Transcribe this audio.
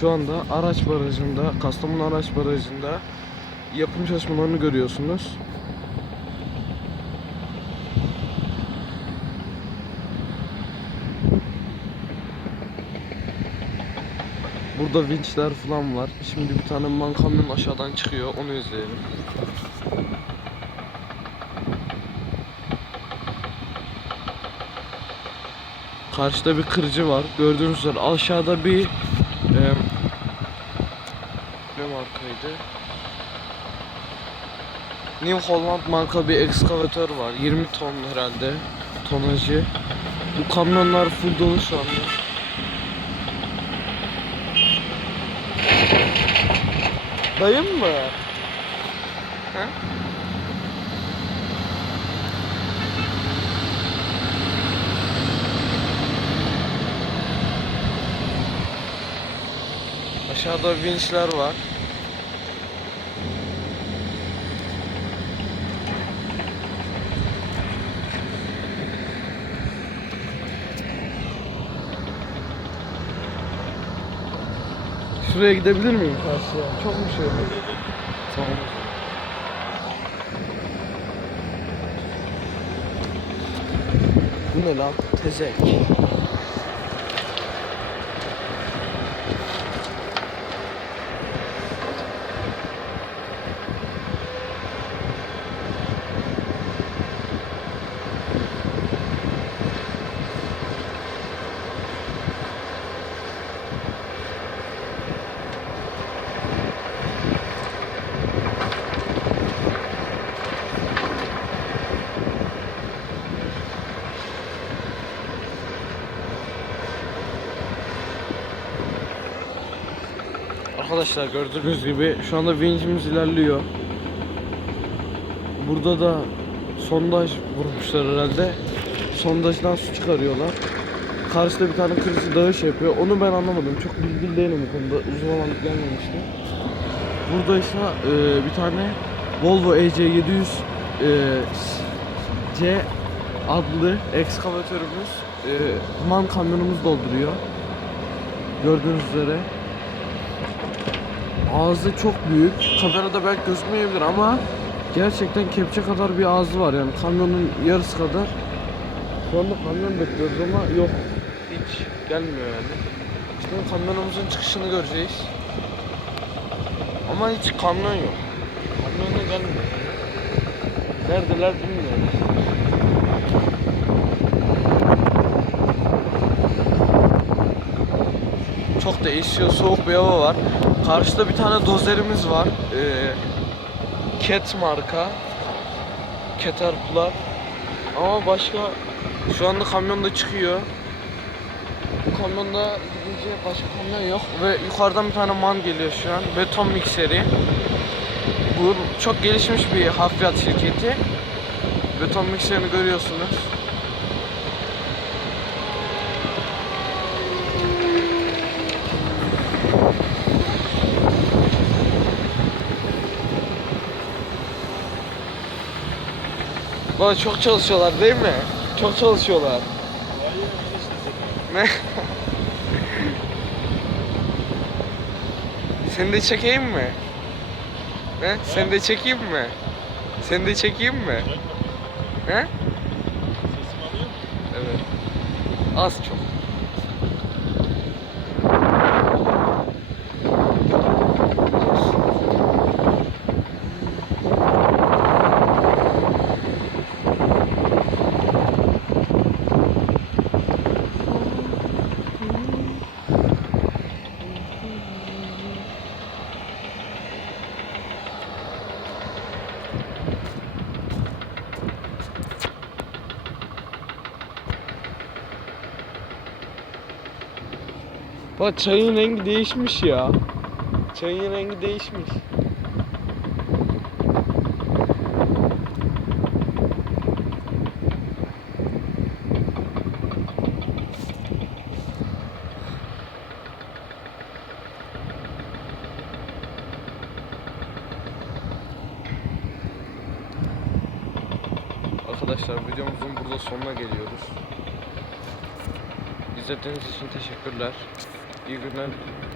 Şu anda araç barajında, Kastamonu araç barajında yapım çalışmalarını görüyorsunuz. Burada vinçler falan var. Şimdi bir tane man kamyon aşağıdan çıkıyor. Onu izleyelim. Karşıda bir kırıcı var. Gördüğünüz üzere aşağıda bir e, ne markaydı? New Holland marka bir ekskavatör var. 20 ton herhalde tonajı. Bu kamyonlar full dolu şu anda. Dayım mı? He? Aşağıda vinçler var. Şuraya gidebilir miyim karşıya? Çok mu şey? Tamam. Bu ne lan? Tezek. Arkadaşlar gördüğünüz gibi şu anda vincimiz ilerliyor. Burada da sondaj vurmuşlar herhalde. Sondajdan su çıkarıyorlar. Karşıda bir tane kırıcı dağış yapıyor. Onu ben anlamadım. Çok bilgili değilim bu konuda. Uzun zamandır gelmemiştim. Burada ise e, bir tane Volvo EC700 e, C adlı ekskavatörümüz e, man kamyonumuz dolduruyor. Gördüğünüz üzere. Ağzı çok büyük. Kamerada belki gözükmeyebilir ama gerçekten kepçe kadar bir ağzı var yani kamyonun yarısı kadar. Şu anda kamyon bekliyoruz ama yok. Hiç gelmiyor yani. Şimdi kamyonumuzun çıkışını göreceğiz. Ama hiç kamyon yok. Kamyon da gelmiyor. Neredeler bilmiyorum. Çok da esiyor, soğuk bir hava var. Karşıda bir tane dozerimiz var. Ee, Cat marka. Caterpillar. Ama başka şu anda kamyon da çıkıyor. Bu kamyonda gidince başka kamyon yok ve yukarıdan bir tane man geliyor şu an. Beton mikseri. Bu çok gelişmiş bir hafriyat şirketi. Beton mikserini görüyorsunuz. Bana çok çalışıyorlar değil mi? Çok çalışıyorlar. Ne? Seni de çekeyim mi? He? Seni de çekeyim mi? Seni de çekeyim mi? He? Evet. Az çok. Bak çayın rengi değişmiş ya. Çayın rengi değişmiş. Arkadaşlar videomuzun burada sonuna geliyoruz. İzlediğiniz için teşekkürler. you good man?